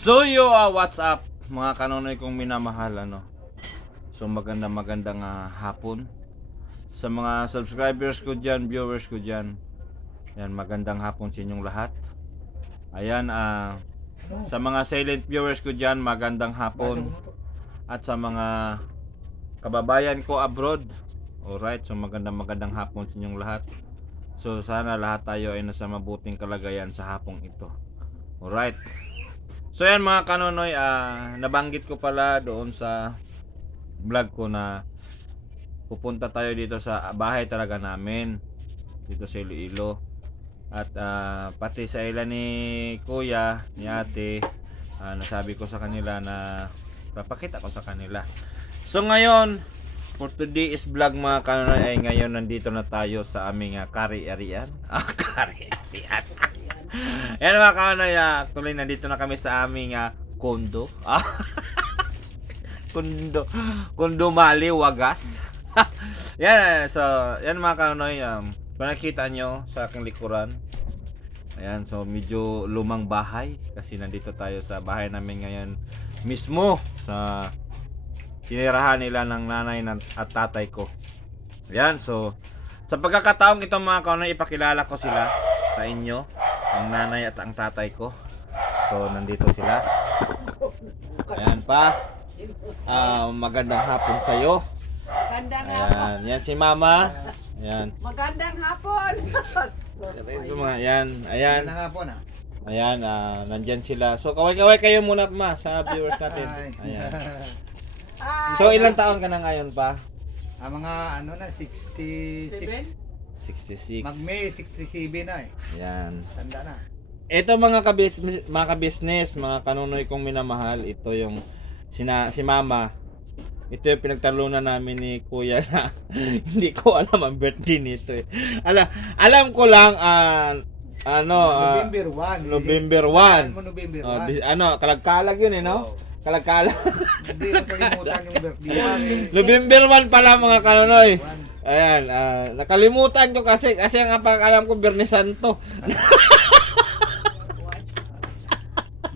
So what's up mga kanonoy kong minamahal ano. So magandang hapon sa mga subscribers ko diyan, viewers ko diyan. Yan, magandang hapon sa inyong lahat. Ayan, sa mga silent viewers ko diyan, magandang hapon. At sa mga kababayan ko abroad, alright, so magandang hapon sa inyong lahat. So sana lahat tayo ay nasa mabuting kalagayan sa hapong ito. Alright. So yan mga kanonoy, nabanggit ko pala doon sa vlog ko na pupunta tayo dito sa bahay talaga namin dito sa Iloilo. At pati sa ila ni kuya, ni ate, nasabi ko sa kanila na papakita ko sa kanila. So ngayon, for today's vlog mga kanonoy ay ngayon nandito na tayo sa aming kari-arian. Kari-arian. Yan mga kanonoy, tuloy nandito na kami sa aming kondo. Kondo Mali Wagas. Yan, so yan mga kanonoy, kung nakita nyo sa aking likuran, ayan, so medyo lumang bahay kasi nandito tayo sa bahay namin ngayon mismo sa tinirahan nila ng nanay at tatay ko. Ayan, so sa pagkakataong ito mga kanonoy, ipakilala ko sila sa inyo, ang nanay at ang tatay ko. So nandito sila. Ayan pa. Magandang hapon sa iyo. Magandang hapon. Yan si mama. Ayan. Magandang hapon. Ayan. Ayan, nandyan sila. So kaway-kaway kayo muna ma sa viewers natin. Ayan. So ilang taon ka na ngayon pa? Mga ano na 66. 66. Mag-May 67 na eh. Ayan. Tanda na. Ito mga kabisnes, mga kanonoy kong minamahal, ito yung si mama. Ito yung pinagtalunan namin ni kuya na hindi ko alam ang birthday nito eh. Alam ko lang November 1. November 1. November 1. Kalagkalag yun eh, no? Kalagkalag. Hindi mo kalimutan yung birthday. November 1 pala mga kanonoy. Ayan, nakalimutan ko kasi ang alam ko Biyernes Santo.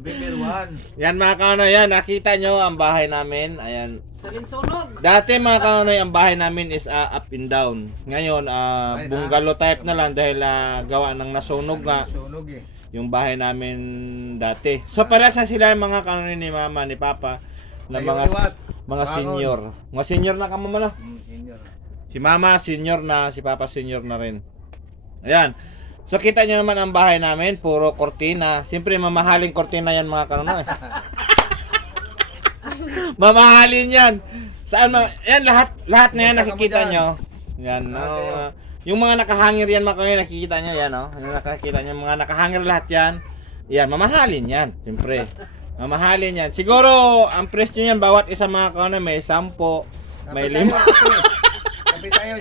November 1. Yan mga kanonoy, yan nakita nyo ang bahay namin. Ayan. Salinsunog. Dati mga kanonoy, ang bahay namin is up and down. Ngayon, bungalow type na lang dahil gawa ng nasunog nga Sunog eh. yung bahay namin dati. So parehas na sila yung mga kanonoy ni mama, ni papa na mga senior. Mga senior na ka mama na. Senior. Si mama senior na, si papa senior na rin. Ayan. So kita nyo naman ang bahay namin, puro kortina. Siyempre mamahaling kortina yan mga kanonoy. Mamahalin yan. Saan yan lahat na yan nakikita nyo. Yan, yung mga nakahangir yan mga kanonoy, nakikita nyo yan, no. Yung nakikita nyo, mga nakahangir lahat yan. Yan, mamahalin yan, siyempre. Mamahalin yan. Siguro ang presyo niyan bawat isa mga kanonoy may 10, may 5. Kapit tayo,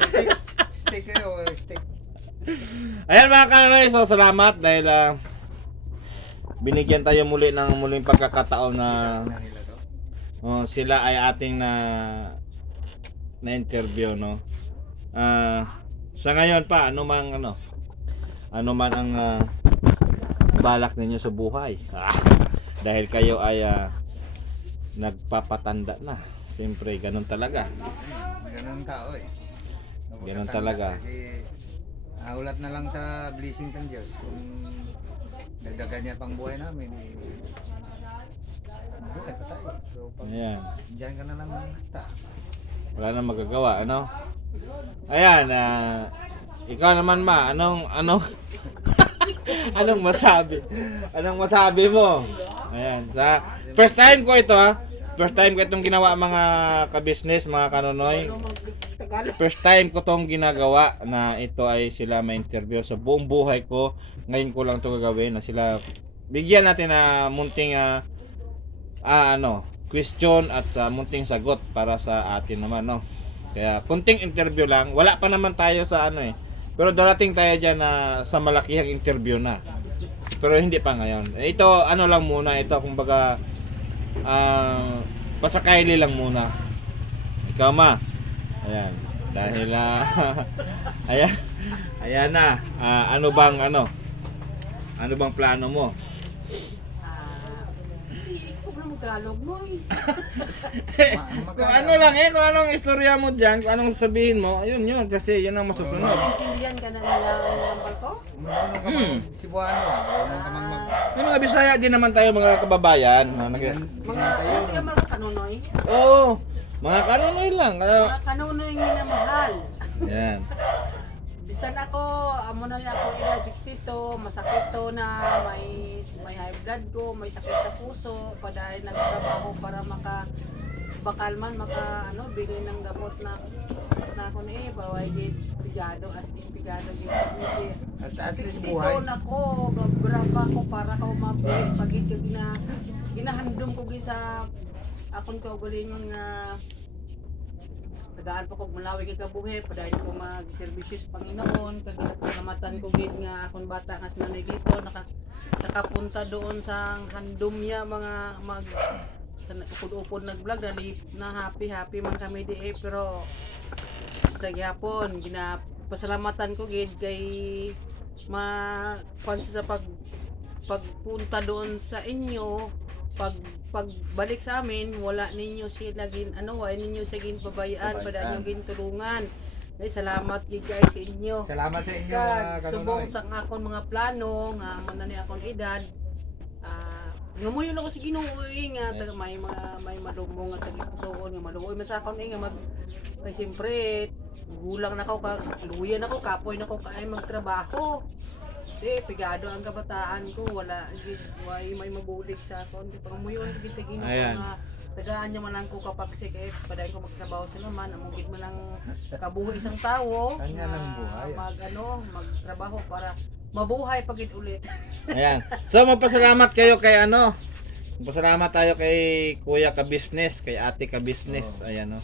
steak kayo, steak. Ayan mga kanonoy, so salamat dahil binigyan tayo muling pagkakataon na sila ay ating na interview, no. Sa ngayon pa ano man ang balak ninyo sa buhay. Dahil kayo ay nagpapatanda na. Siyempre ganun talaga. Ganun tao eh. Ganun talaga. Kasi ulat na lang sa blessings ng Diyos kung dagdagan niya pang buhay namin eh, buhay pa tayo. So pag diyan ka na lang basta wala na magagawa, ano? Ayan, ikaw naman ma, anong anong masabi? Anong masabi mo? Ayan, sa first time ko ito First time ko itong ginawa mga ka-business, mga kanonoy. First time ko itong ginagawa na ito ay sila ma-interview sa buong buhay ko. Ngayon ko lang ito gagawin na sila bigyan natin na munting question at munting sagot para sa atin naman, no. Kaya kunting interview lang. Wala pa naman tayo sa pero darating tayo diyan na sa malakihang interview na. Pero hindi pa ngayon. Ito lang muna, ito kumbaga pasakaili lang muna. Ikaw ma. Ayan. Dahil ayan na. Ano bang Ano bang plano mo? Hindi ko na Tagalog mo eh. Kung ano lang kung anong istorya mo dyan, kung anong sasabihin mo, ayun yun, kasi yun ang masusunod. Intindihan ka na nila ang nambal ko? Marunong ka mang Cebuano. Marunong ka mang mag... Yung mga Bisaya din naman tayo mga kababayan. Mga kaya mga kanunoy. Oo, mga kanonoy lang. Mga kanunoy yung minamahal. Yan. Bisan ako, amo na niya ako edad 62, masakit to na may high blood ko, may sakit sa puso, padahil nagtrabaho para bakal man bili ng gamot na ako ni pawagid pigado as in pigado gid. At least 62 buhay. na ko, gabra ko para ko mabuhi pagid ko ginahandom ko gid sa akon ko galing nga tagaan pa kog malawi kay kabuhi padahil ko mag-serbisyo sa Panginoon kag ginapamatan ko gid nga akon bata nga sinanay dito nakapunta doon sa handom niya mga sa upod-upod nag-vlog na happy man kami di pero sa gyapon ginapasalamatan ko gid kay sa pagpunta doon sa inyo pagbalik sa amin wala ninyo sila wala ninyo sagin pabayaan pada nyo gintulungan ay salamat gid guys sa inyo Salamat sa inyo kag mga subong kanunoy. sa akon mga plano nga man ni akong edad ngamuyon ako sa Ginoo nga may malumong nga tagipusoon nga maluoy man sa akon nga kay siyempre gulang na ako luyan ako kapoy na ako kaay magtrabaho. Pigado ang kabataan ko, wala gid may mabulig sa akon. Di pa muyon gid sa Ginoo nga tagaan niya man lang ko kapag kay padayon ko magtrabaho sa naman, amo gid man lang kabuhi isang tawo. Kanya ng buhay. Magtrabaho para mabuhay pagid ulit. Ayan. So magpasalamat kayo kay Magpasalamat tayo kay Kuya ka business, kay Ate ka business. Ayan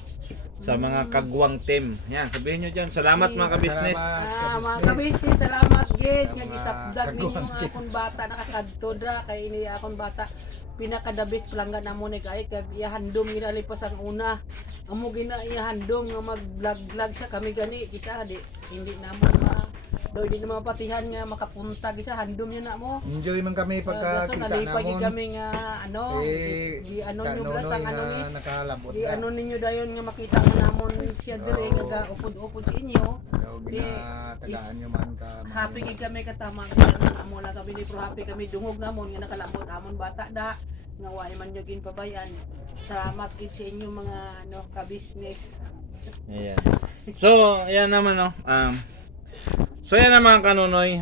sa mga kagwang team. Yan, sabihin nyo dyan. Salamat mga ka-business. Mga ka-business, salamat gid nga Sa mga gisapdag ninyo kagwang nga team. akong bata nakakadto dra kay ini akong bata pinakadabis palangga namo ni kay kag ihandom ginali pa sang una. Amo gina ihandom nga mag-vlog siya kami gani kisa hindi namo doy di naman patihan nga makapunta gisa handom niya na mo. Enjoy man kami pagkakita Nalipay namon. kami nga di nyo blasang Kanunoy ni nga nakalabot di na. ninyo dayon nga makita mo namon siya dire Oo. nga upod-upod sa inyo. Daw ginatagaan nyo man ka. Happy gid kami katama amo lang kami ni pro happy kami dungog namon nga nakalabot amon bata da nga way man nyo ginpabayan. Salamat gid sa inyo mga ka-business. Ayan. So, ayan naman So yan ang mga kanunoy,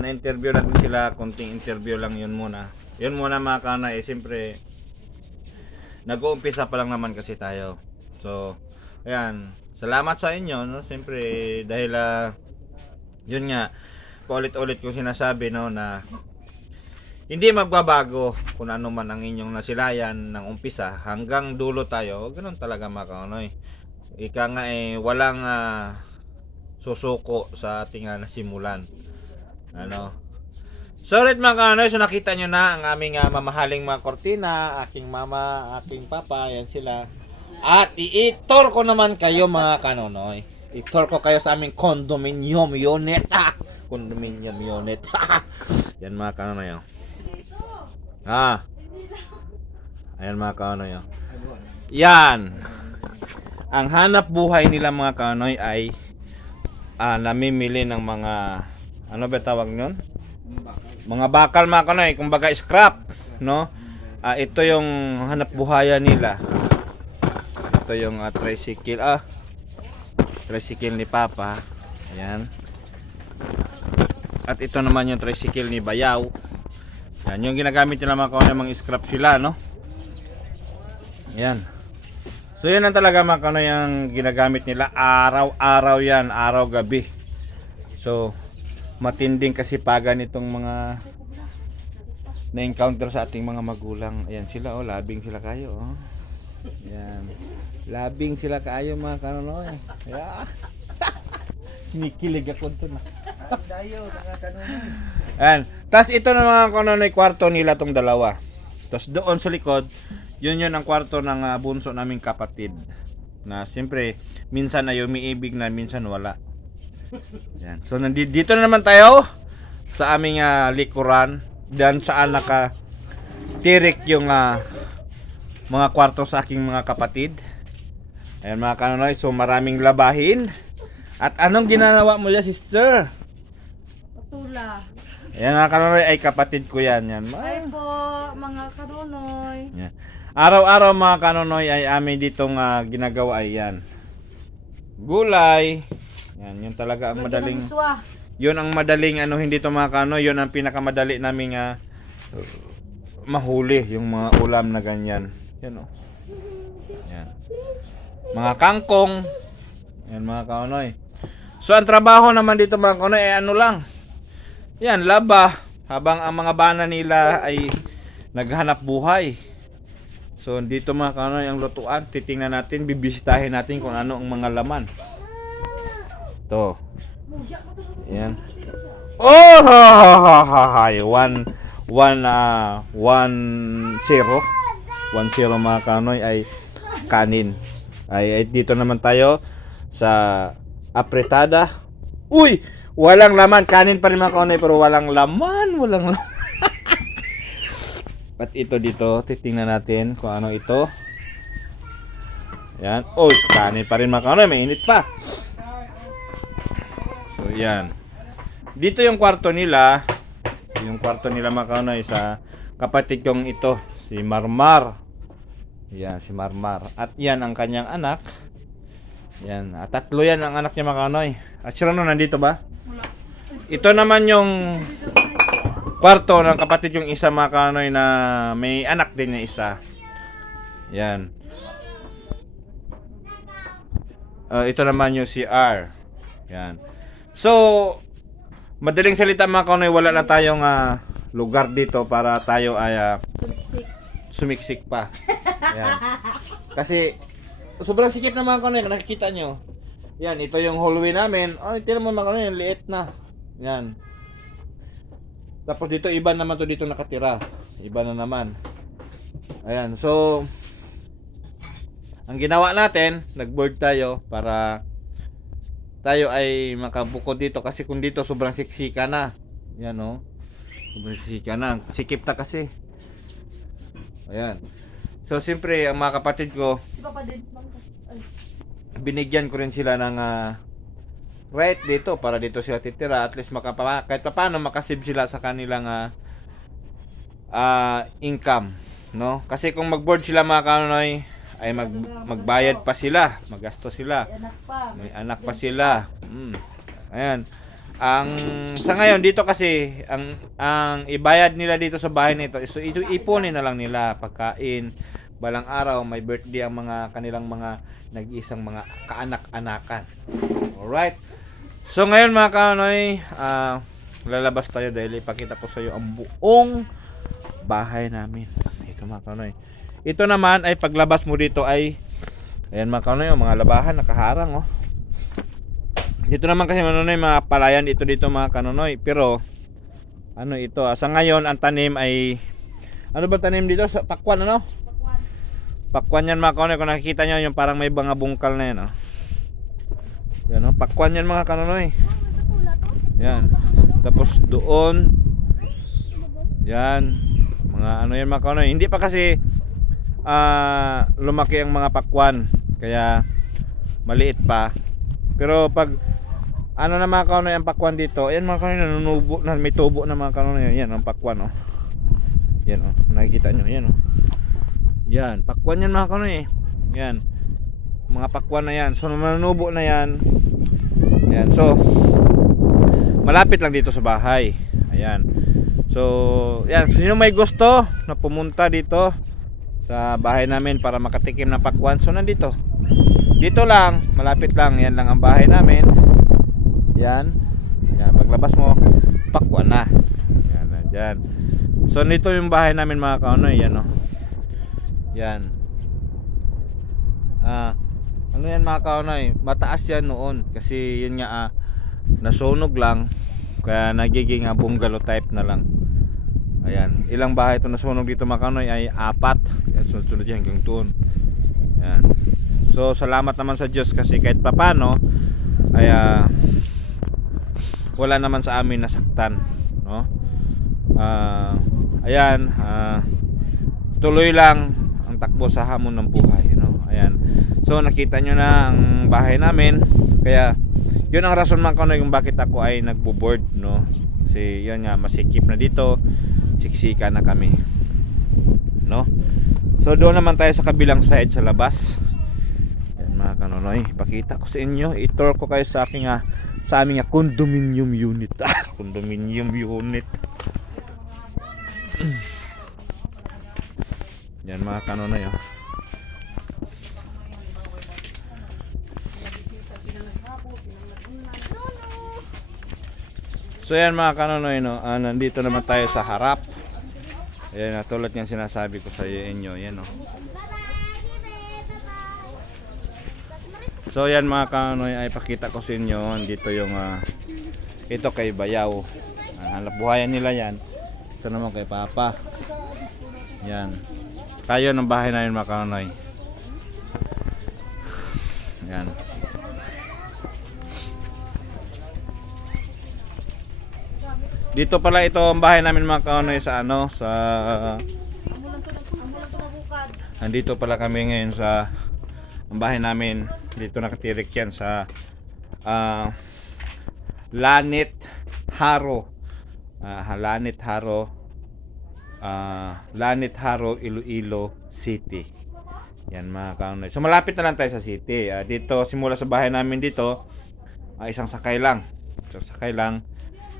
na-interview natin sila, konting interview lang yun muna. Yun muna mga kanay, siyempre nag-uumpisa pa lang naman kasi tayo. So, ayan, salamat sa inyo, no? Siyempre dahil yun nga, paulit-ulit ko sinasabi na hindi magbabago kung ano man ang inyong nasilayan ng umpisa hanggang dulo tayo. Ganoon talaga mga kanunoy. Ika nga walang susuko sa ating nasimulan. So ulit mga kanoy, so nakita nyo na ang aming mamahaling mga kortina, aking mama, aking papa, yan sila. At i-tour ko naman kayo mga kanonoy. I-tour ko kayo sa aming condominium unit. Condominium unit. Yan mga kanonoy. Ayan mga kanonoy. Yan. Ang hanap buhay nila mga kanonoy ay namimili ng mga ano ba tawag nun? Mga bakal mga kanoy, kumbaga scrap, no? Ito yung hanap buhayan nila. Ito yung tricycle, tricycle ni Papa. Ayan. At ito naman yung tricycle ni Bayaw. Yan yung ginagamit nila mga kanoy, mga scrap sila, no? Ayan. So yun ang talaga mga kanoy ang ginagamit nila araw-araw yan, araw-gabi. So matinding kasipagan itong mga na-encounter sa ating mga magulang. Ayan sila labing sila kayo Ayan. Labing sila kayo mga kanoy. Yeah. Kinikilig ako dun Dayo, mga kanunoy. Ayan. Tas ito na mga kanoy kwarto nila tong dalawa. Tas doon sa likod yun ang kwarto ng bunso naming kapatid na siyempre minsan ay umiibig na minsan wala. Yan. So nandito na naman tayo sa aming likuran, dan saan tirik yung mga kwarto sa aking mga kapatid. Ayan mga kanonoy, so maraming labahin. At anong ginagawa mo dyan, sister? Patula. Ayan mga kanonoy, ay kapatid ko yan. Ay po, mga karunoy. Yan. Araw-araw mga kanonoy ay amin ditong ginagawa ay yan. Gulay. Yan, yun talaga ang madaling. Yun ang madaling hindi to mga kano, yun ang pinakamadali naming mahuli yung mga ulam na ganyan. Yan oh. Yan. Mga kangkong. Yan mga kanonoy. So ang trabaho naman dito mga kanonoy ay ano lang. Yan, laba habang ang mga bana nila ay naghanap buhay. So dito mga kanonoy ang lutuan, titingnan natin, bibisitahin natin kung ano ang mga laman. To. Yan. Oh, 1-0 mga kanoy ay kanin. Ay dito naman tayo sa apretada. Uy, walang laman, kanin pa rin mga kanoy pero walang laman. At ito dito, titingnan natin kung ano ito. Yan. Oh, kanin pa rin mga kanoy, mainit pa. So yan. Dito yung kwarto nila. Yung kwarto nila mga kanoy sa kapatid kong ito, si Marmar. Yan, si Marmar. At yan ang kanyang anak. Yan, tatlo yan ang anak niya mga kanoy. At si Rano nandito ba? Ito naman yung kwarto ng kapatid yung isa mga kanoy na may anak din na isa. Yan. Ito naman yung CR. Yan. So, madaling salita mga kanoy, wala na tayong lugar dito para tayo ay sumiksik pa. Yan. Kasi sobrang sikip na mga kanoy, nakikita nyo. Yan, ito yung hallway namin. Tingnan mo mga kanoy, yung liit na. Yan. Tapos dito iba naman to dito nakatira. Iba na naman. Ayan, so ang ginawa natin, nag-board tayo para tayo ay makabukod dito kasi kung dito sobrang siksika na. Yan oh. Sobrang siksika na. Sikip na kasi. Ayan. So siyempre ang mga kapatid ko, binigyan ko rin sila ng right dito para dito sila titira, at least kahit paano makasave sila sa kanilang income, no? Kasi kung mag-board sila mga kanoy ay magbayad pa sila, maggastos sila. May anak pa sila. Ayan. Sa ngayon dito kasi ang ibayad nila dito sa bahay nito, so ito ipunin na lang nila pagkain. Balang araw may birthday ang mga kanilang mga nag-iisang mga kaanak-anakan. Alright. So ngayon mga kanoy, lalabas tayo dahil ipakita ko sa iyo ang buong bahay namin. Ito mga kanoy. Ito naman ay paglabas mo dito ay ayan mga kanoy, mga labahan nakaharang oh. Dito naman kasi manonoy mga palayan dito mga kanonoy, pero ano ito, sa ngayon ang tanim ay ano ba tanim dito sa pakwan ano? Pakwan yan mga kanonoy, kung nakikita nyo yung parang may mga bungkal na yan oh. Yan oh, pakwan yan mga kanonoy. Yan. Tapos doon yan mga ano yan mga kanonoy. Hindi pa kasi lumaki ang mga pakwan kaya maliit pa. Pero pag ano na mga kanonoy ang pakwan dito, ayan mga kanonoy, nanunubo na, may tubo na mga kanonoy. Yan ang pakwan oh. Yan oh, nakikita nyo yan oh. Yan, pakwan yan mga kanonoy. Yan, mga pakwan na yan. So nanunubo na yan. Yan, so malapit lang dito sa bahay. Ayan. So yan, sino may gusto na pumunta dito sa bahay namin para makatikim ng pakwan, so nandito. Dito lang, malapit lang. Yan lang ang bahay namin. Yan. Yan, paglabas mo, pakwan na. Yan, yan. So nito yung bahay namin mga kanonoy, yan oh. Yan. Ano yan mga kanonoy? Mataas yan noon kasi yun nga nasunog lang kaya nagiging bungalow type na lang. Ayan, ilang bahay ito nasunog dito mga kanonoy ay 4. Yan, sunod yan hanggang doon. Yan. So salamat naman sa Diyos kasi kahit papano ay wala naman sa amin nasaktan. no? Ayan, tuloy lang ang takbo sa hamon ng buhay, no? Ayan. So nakita nyo na ang bahay namin. Kaya yun ang rason man ko na yung bakit ako ay nagbo-board, no? Kasi yun nga, masikip na dito, siksika na kami, no? So doon naman tayo sa kabilang side sa labas. Yan mga kanonoy, pakita ko sa inyo, i-tour ko kayo sa aking sa aming condominium unit. Condominium unit. Yan mga kanonoy, oh. So yan mga kanonoy, no, nandito naman tayo sa harap. Ayan, tulad ng sinasabi ko sa inyo, yan, no. So yan mga kanonoy, ay pakita ko sa inyo, dito yung ito kay Bayaw. Hanap buhayan nila yan. Ito naman kay Papa. Yan. Tayo ng bahay namin mga kanonoy. Yan. Dito pala ito ang bahay namin mga kanonoy sa sa andito pala kami ngayon sa ang bahay namin. Dito nakatirik yan sa Lanit Haro. Lanit Haro, Lanit Haro, Iloilo City. Yan mga kanonoy. So malapit na lang tayo sa city. Dito simula sa bahay namin dito, isang sakay lang.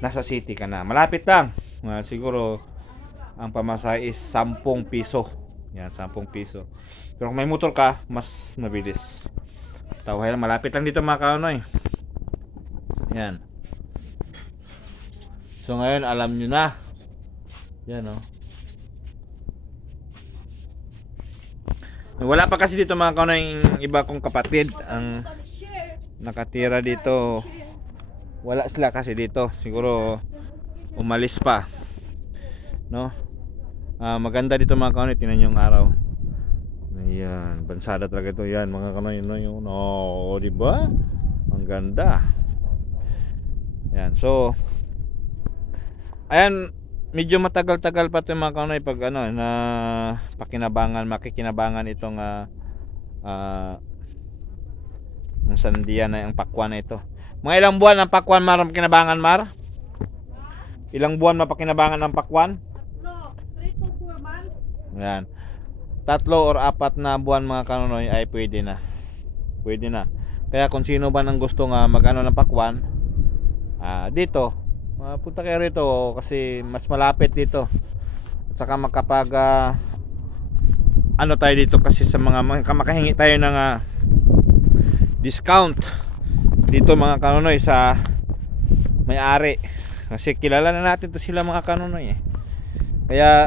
Nasa city ka na. Malapit lang. Siguro ang pamasahe is 10 piso. Yan, 10 piso. Pero kung may motor ka, mas mabilis. Tawag lang, malapit lang dito mga kanonoy. Yan. So ngayon alam nyo na. Yan, oh. Wala pa kasi dito mga kanonoy yung iba kong kapatid ang nakatira dito. Wala sila kasi dito. Siguro umalis pa, no? Maganda dito mga kanonoy. Tingnan nyo yung araw. Ayan, bansada talaga ito. Yan mga kanonoy, no, diba? Ang ganda. Yan, so ayan, medyo matagal-tagal pa ito mga kanonoy pag na makikinabangan itong ang sandiyan na ang pakwan na ito. Mga ilang buwan ang pakwan Mar kinabangan Mar? Ilang buwan mapakinabangan ang pakwan? 3 to 4 months. Yan. 3 or 4 na buwan mga kanonoy ay pwede na. Pwede na. Kaya kung sino ba nang gusto nga mag-ano ng pakwan, dito, punta kayo rito kasi mas malapit dito. At saka makapag ano tayo dito kasi sa mga makahingi tayo ng discount dito mga kanonoy sa may-ari. Kasi kilala na natin to sila mga kanonoy, Kaya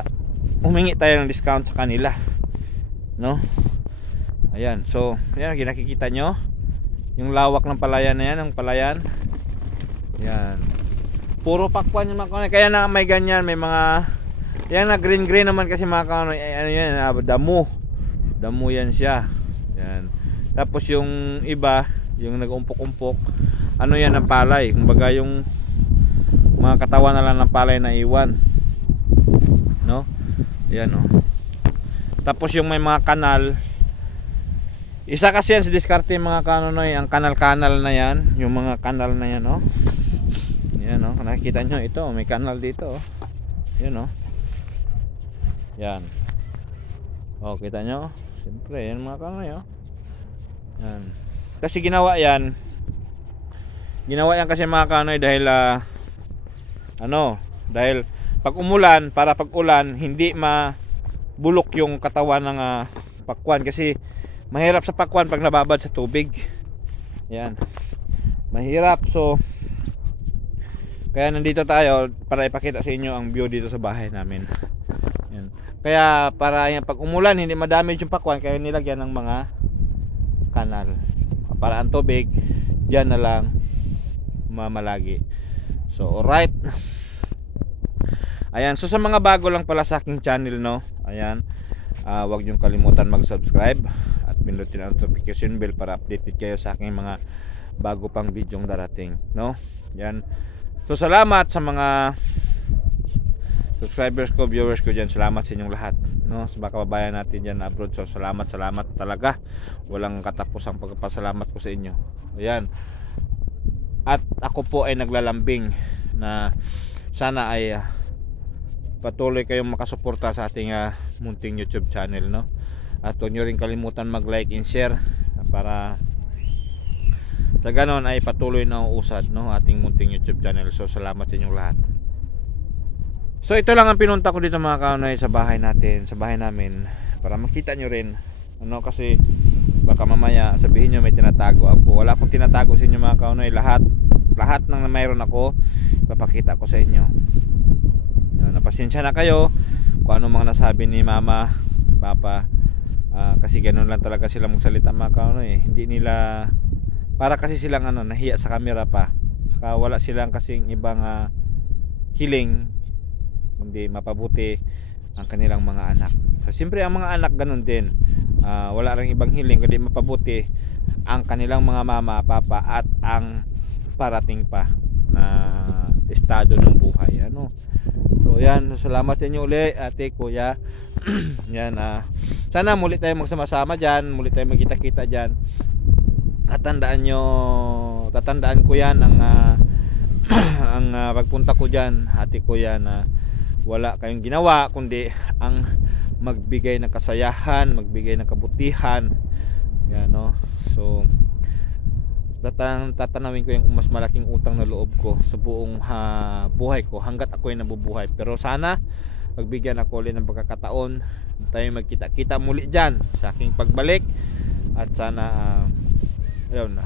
humingi tayo ng discount sa kanila, no? Ayan, so ayan, nakikita nyo yung lawak ng palayan na yan, ang palayan. Yan. Puro pakwan yung mga kanonoy. Kaya na may ganyan, may mga yan na green naman kasi mga kanonoy. Ano yan, damo yan siya. Yan. Tapos yung iba, yung nag-umpok-umpok, ano yan, ang palay. Kumbaga yung mga katawan na lang ng palay na iwan, no? Yan, oh. Tapos yung may mga kanal, isa kasi yan sa diskarte mga kanonoy, ang kanal-kanal na yan, yung mga kanal na yan, oh. Yan, oh, nakikita nyo ito, may kanal dito, oh. Yan, oh. Yan. Oh, kita nyo? Siyempre, yan mga kanonoy, oh. Yan. Kasi ginawa yan kasi mga kanonoy dahil dahil pag umulan, para pag ulan hindi mabulok yung katawan ng pakwan, kasi mahirap sa pakwan pag nababad sa tubig. Yan, mahirap. So kaya nandito tayo para ipakita sa inyo ang view dito sa bahay namin. Yan. Kaya para yan, pag umulan hindi madamage yung pakwan, kaya nilagyan ng mga kanal para ang tubig diyan na lang mamalagi. So alright. Ayan, so sa mga bago lang pala sa aking channel, no, ayan, huwag niyong kalimutan mag-subscribe at pindutin ang notification bell para updated kayo sa aking mga bago pang videong darating, no. Yan. So salamat sa mga subscribers ko, viewers ko dyan, salamat sa inyong lahat, no? Sa mga kababayan natin dyan na abroad, so salamat talaga, walang katapusang pagpapasalamat ko sa inyo. Ayan, at ako po ay naglalambing na sana ay patuloy kayong makasuporta sa ating munting YouTube channel, no? At huwag nyo rin kalimutan mag-like and share para sa ganon ay patuloy na uusad, no, ating munting YouTube channel. So salamat sa inyong lahat. So ito lang ang pinunta ko dito mga kaunay sa bahay natin, sa bahay namin, para makita nyo rin, ano, kasi baka mamaya sabihin nyo may tinatago ako. Wala akong tinatago sa inyo mga kaunay. Lahat ng mayroon ako ipapakita ko sa inyo. Napasensya na kayo kung ano mga nasabi ni mama, papa, kasi ganoon lang talaga sila magsalita mga kaunay. Hindi nila, para kasi silang nahiya sa camera pa, saka wala silang kasing ibang hiling kundi mapabuti ang kanilang mga anak. So siyempre ang mga anak ganun din, wala ring ibang hiling kundi mapabuti ang kanilang mga mama, papa at ang parating pa na estado ng buhay, ano. So yan, salamat sa inyo uli ate, kuya. Yan, sana muli tayo magsama-sama dyan, muli tayo magkita-kita dyan. At tatandaan ko yan ang ang pagpunta ko dyan, ate ko yan, wala kayong ginawa kundi ang magbigay ng kasayahan, magbigay ng kabutihan, yan, no. So tatanawin ko yung mas malaking utang na loob ko sa buong buhay ko hanggat ako ay nabubuhay. Pero sana magbigyan ako ulit ng pagkakataon tayo magkita-kita muli dyan sa aking pagbalik. At sana ayun,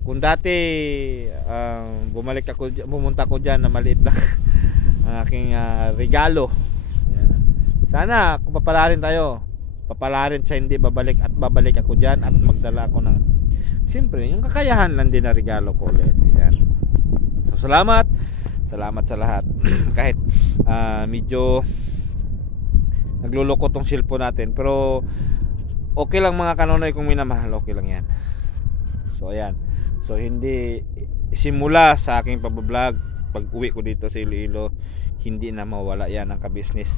kung dati pumunta ko dyan na maliit lang ang aking regalo, yan. Sana kung papalarin tayo, papalarin sa hindi babalik at babalik ako dyan at magdala ako ng siyempre yung kakayahan lang din na regalo ko ulit. Yan. So salamat sa lahat. Kahit medyo nagluloko tong cellphone natin, pero okay lang mga kanonoy kung minamahal, okay lang yan. So ayan, so hindi simula sa aking pagbablog, pag uwi ko dito sa Iloilo, hindi na mawala yan ang ka-business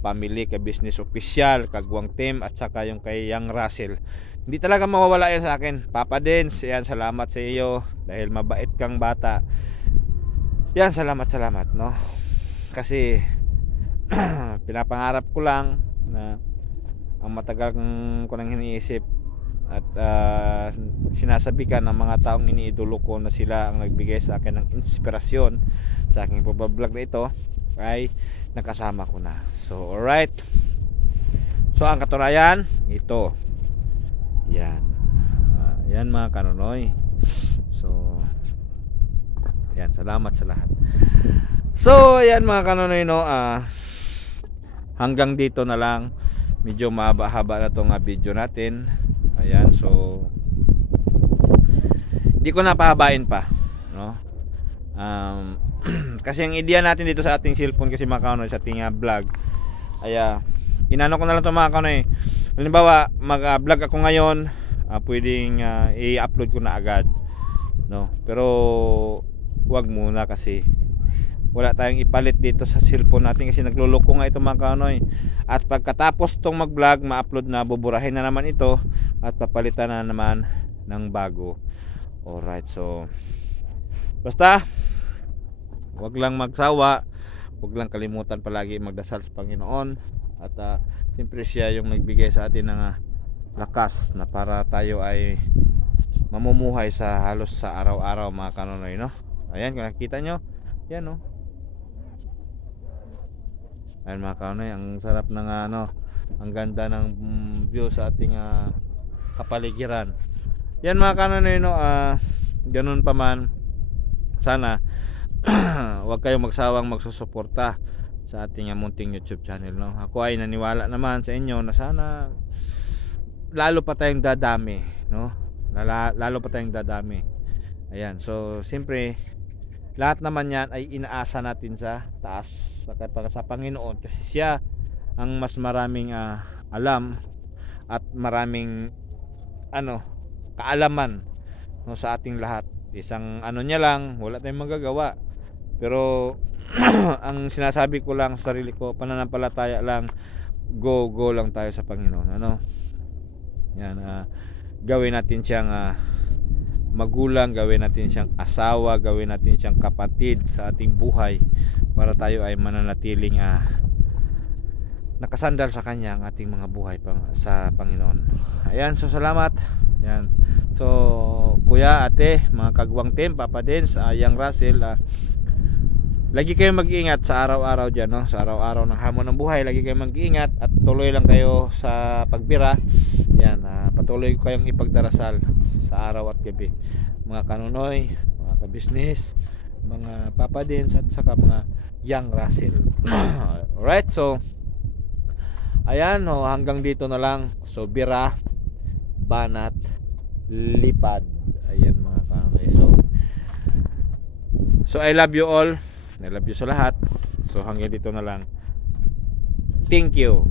family, ka-business official, kagwang team at saka yung kay Yang Russell. Hindi talaga mawawala yan sa akin. Papa Dens, yan, salamat sa iyo dahil mabait kang bata. Yan, salamat, no. Kasi pinapangarap ko lang na ang matagal ko nang iniisip at sinasabikan ng mga taong iniidolo ko na sila ang nagbigay sa akin ng inspirasyon sa aking pagbablog na ito ay nakasama ko na. So alright, so ang katunayan ito, yan, yan mga kanonoy. So yan, salamat sa lahat. So ayan mga kanonoy, no, hanggang dito na lang. Medyo mahaba-haba na tong video natin. Ayan, so hindi ko na pahabain pa, no. Kasi ang idea natin dito sa ating cellphone kasi mga kanonoy, sa ating vlog ay inano ko na lang to mga kanonoy. Halimbawa mag-vlog ako ngayon, pwedeng i-upload ko na agad, no. Pero wag muna kasi wala tayong ipalit dito sa cellphone natin kasi nagluloko nga ito mga kanonoy. At pagkatapos tong mag-vlog, ma-upload na, buburahin na naman ito at papalitan na naman ng bago. Alright, so basta wag lang magsawa, wag lang kalimutan palagi magdasal sa Panginoon. At siyempre siya yung nagbigay sa atin ng lakas na para tayo ay mamumuhay sa halos sa araw-araw mga kanonoy, no. Ayan, kung nakikita nyo, yan, no. Ayan mga kanonoy, ang sarap ng ang ganda ng view sa ating kapaligiran. Yan mga kanonoy, no. Ganun pa man, sana huwag kayong magsawang magsusuporta sa ating munting YouTube channel, no. Ako ay naniwala naman sa inyo na sana lalo pa tayong dadami, no. Lalo pa tayong dadami. Ayan, so siyempre lahat naman yan ay inaasa natin sa taas, sa Panginoon, kasi siya ang mas maraming alam at maraming kaalaman, no, sa ating lahat. Isang niya lang, wala tayong magagawa. Pero ang sinasabi ko lang sa sarili ko, pananampalataya lang, go lang tayo sa Panginoon, ano. Yan, gawin natin siyang magulang, gawin natin siyang asawa, gawin natin siyang kapatid sa ating buhay para tayo ay mananatiling nakasandal sa kanya ang ating mga buhay sa Panginoon. Ayan, so salamat. Yan. So, kuya, ate, mga kagwang team, Papa Dens, Yang Russell, lagi kayong mag-iingat sa araw-araw dyan, no? Sa araw-araw ng hamon ng buhay, lagi kayong mag-iingat at tuloy lang kayo sa pagbira. Yan, patuloy ko kayong ipagdarasal sa araw at gabi. Mga kanunoy, mga kabisnes, mga Papa Dens at saka mga Yang Russell. Alright, so ayan, hanggang dito na lang. So, bira, banat, lipad. Ayan mga kanunoy. So I love you all. I love you sa lahat. So hanggang dito na lang. Thank you.